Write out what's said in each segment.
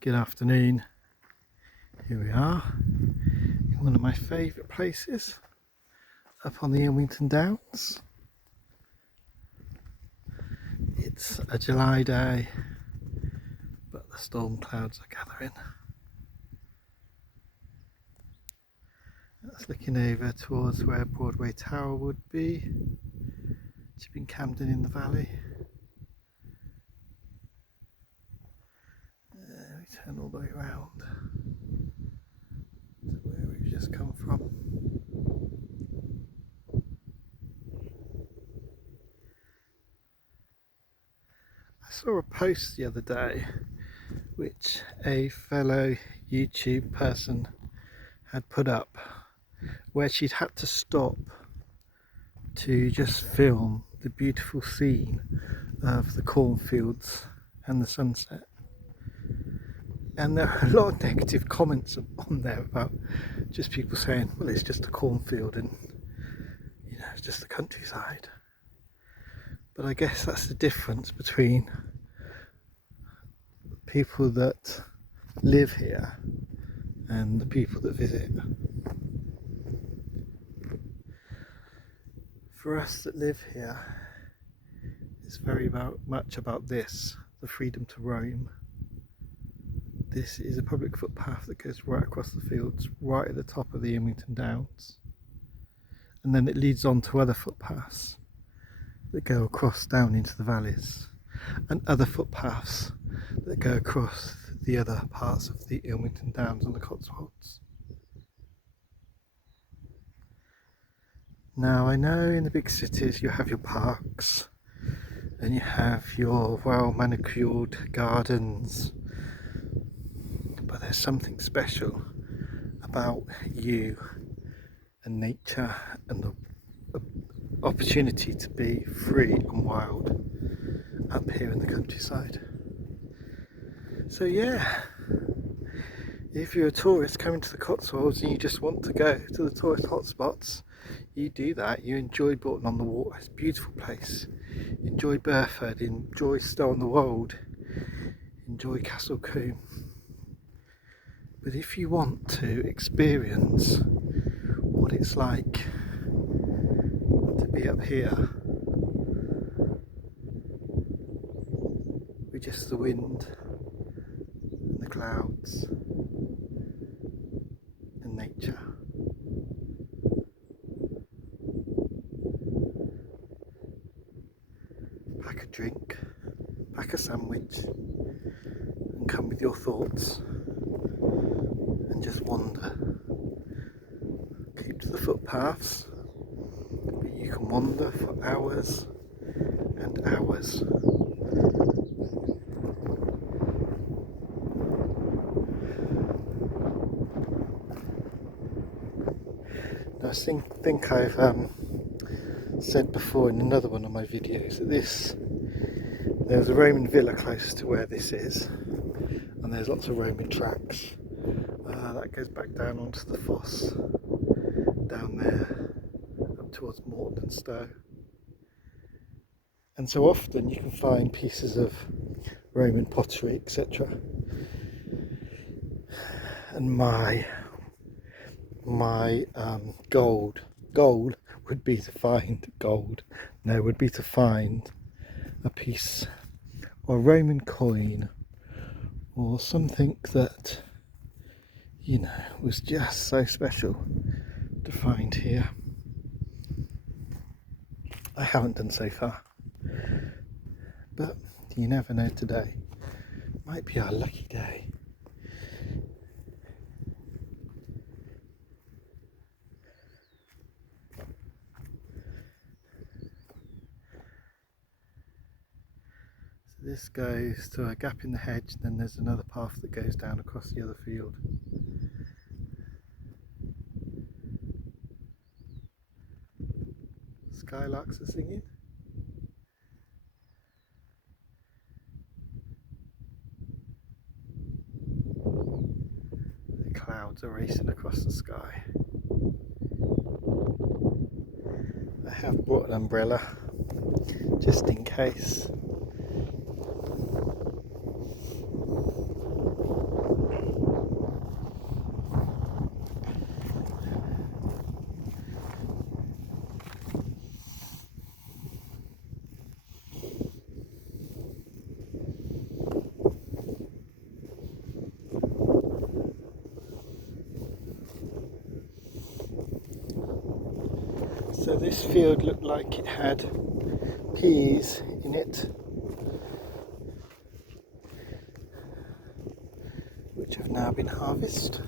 Good afternoon. Here we are in one of my favourite places up on the Ilmington Downs. It's a July day, but the storm clouds are gathering. That's looking over towards where Broadway Tower would be, in Camden in the valley. We turn all the way around to where we've just come from. I saw a post the other day which a fellow YouTube person had put up, where she'd had to stop to just film the beautiful scene of the cornfields and the sunset. And there were a lot of negative comments on there about just people saying, well, it's just a cornfield and it's just the countryside. But I guess that's the difference between people that live here and the people that visit. For us that live here, it's very much about this, the freedom to roam. This is a public footpath that goes right across the fields, right at the top of the Ilmington Downs. And then it leads on to other footpaths that go across down into the valleys, and other footpaths that go across the other parts of the Ilmington Downs and the Cotswolds. Now, I know in the big cities you have your parks and you have your well manicured gardens, but there's something special about you and nature and the opportunity to be free and wild up here in the countryside. So yeah, if you're a tourist coming to the Cotswolds and you just want to go to the tourist hotspots, you do that. You enjoy Broughton on the Water, it's a beautiful place. Enjoy Burford, enjoy Stow on the Wold, enjoy Castle Combe. But if you want to experience what it's like to be up here with just the wind and the clouds and nature, pack a drink, pack a sandwich and come with your thoughts and just wander. Keep to the footpaths, but you can wander for hours and hours. Now, I think I've said before in another one of my videos that there's a Roman villa close to where this is, and there's lots of Roman tracks. That goes back down onto the foss down there up towards Morton and Stow. And so often you can find pieces of Roman pottery, etc. And my goal would be to find gold. No, would be to find a piece or a Roman coin or something that was just so special to find here. I haven't done so far, but you never know, today might be our lucky day. So this goes to a gap in the hedge, and then there's another path that goes down across the other field. Skylarks are singing. The clouds are racing across the sky. I have brought an umbrella just in case. So this field looked like it had peas in it, which have now been harvested.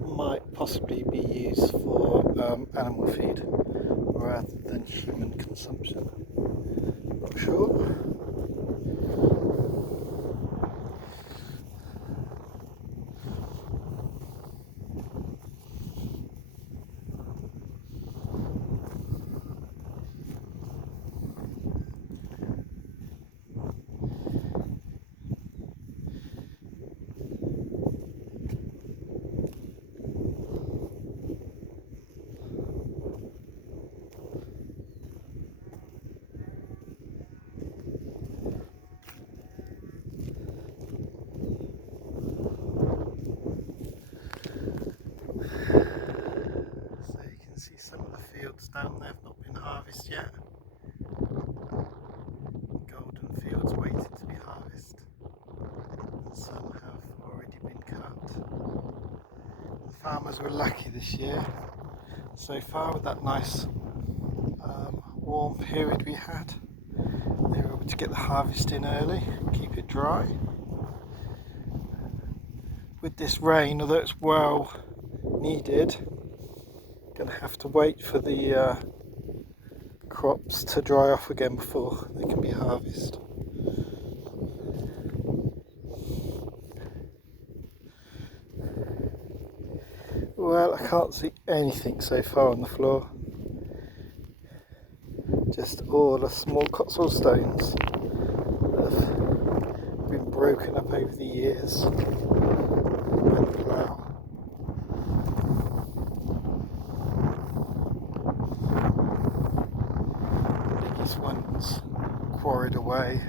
Might possibly be used for animal feed rather than human consumption. Not sure. See some of the fields down there have not been harvested yet. Golden fields waiting to be harvested, and some have already been cut. The farmers were lucky this year so far with that nice warm period we had. They were able to get the harvest in early, keep it dry. With this rain, although it's well needed, going to have to wait for the crops to dry off again before they can be harvested. Well, I can't see anything so far on the floor, just all the small Cotswold stones that have been broken up over the years by the plough. These ones quarried away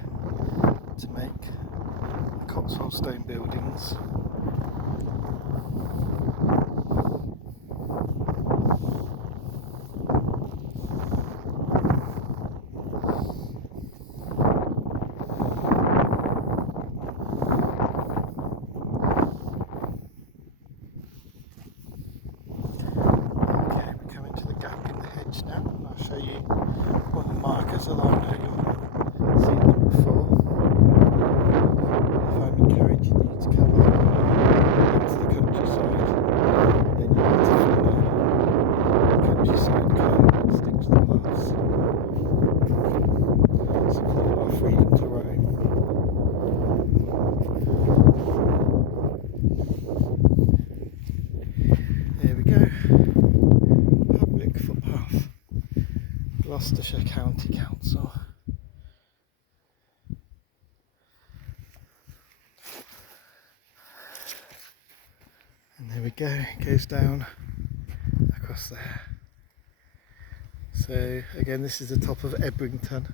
to make the Cotswold stone buildings. Okay, we're coming to the gap in the hedge now, and I'll show you one of the markers along there. You've seen them before. If I'm encouraging you to come into the countryside, then you need to follow the countryside code that sticks to the paths. So we've got our freedom to roam. There we go. Public footpath. Gloucestershire County Council. And there we go, it goes down across there. So again, this is the top of Ebrington.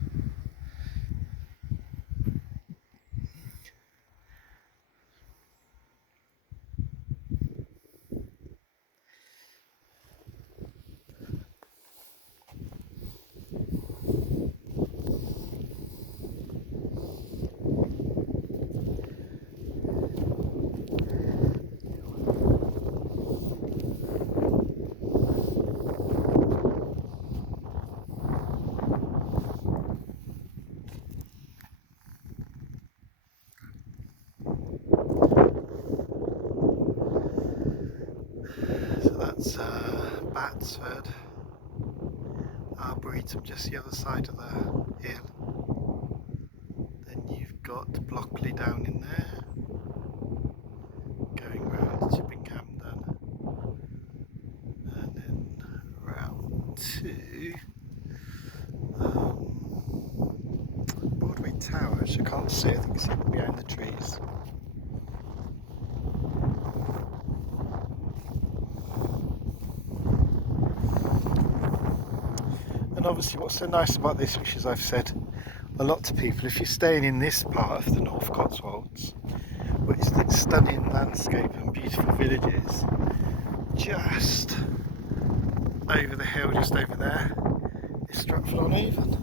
So that's Batsford, Arboretum just the other side of the hill. Then you've got Blockley down in there, going round to Chipping Camden, and then round to Broadway Tower, which I can't see, I think it's hidden behind the trees. And obviously what's so nice about this, which is I've said a lot to people, if you're staying in this part of the North Cotswolds, which is the stunning landscape and beautiful villages, just over the hill, just over there, is Stratford-on-Avon,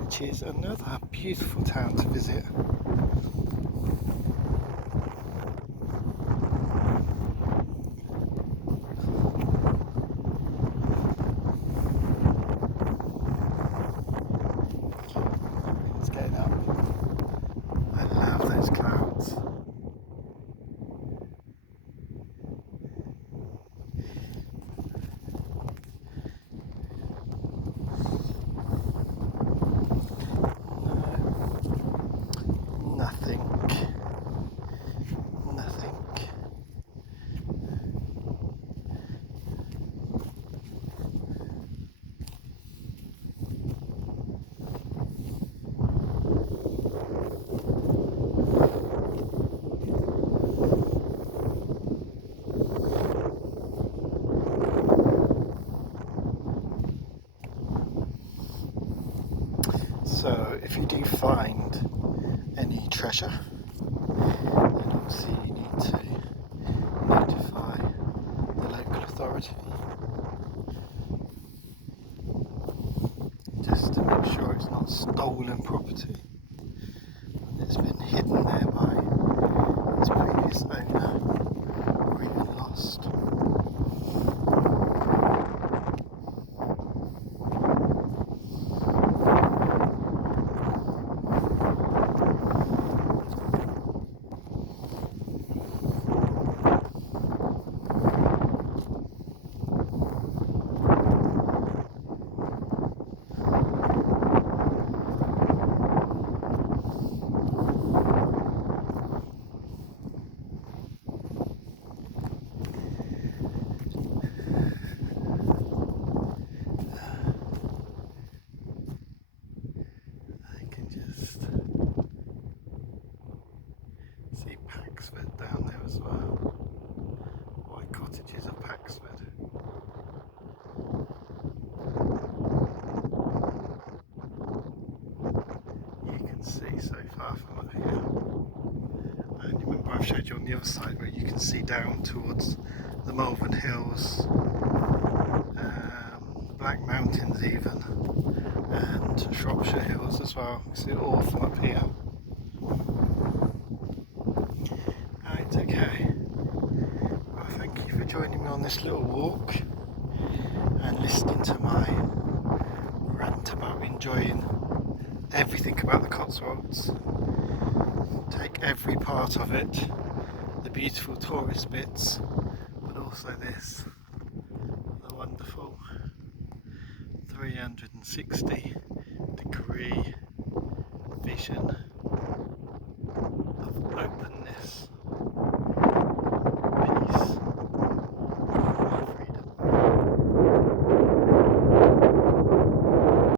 which is another beautiful town to visit. So if you do find any treasure, then obviously you need to notify the local authority just to make sure it's not stolen property and it's been hidden there by its previous owner or even lost. Just see Paxford down there as well. White cottages of Paxford. You can see so far from up here. And you remember I've showed you on the other side where you can see down towards the Malvern Hills, the Black Mountains even, and Shropshire Hills as well. You see it all from up here. Right, okay. Well, thank you for joining me on this little walk and listening to my rant about enjoying everything about the Cotswolds. Take every part of it, the beautiful tourist bits, but also this, the wonderful 360-degree vision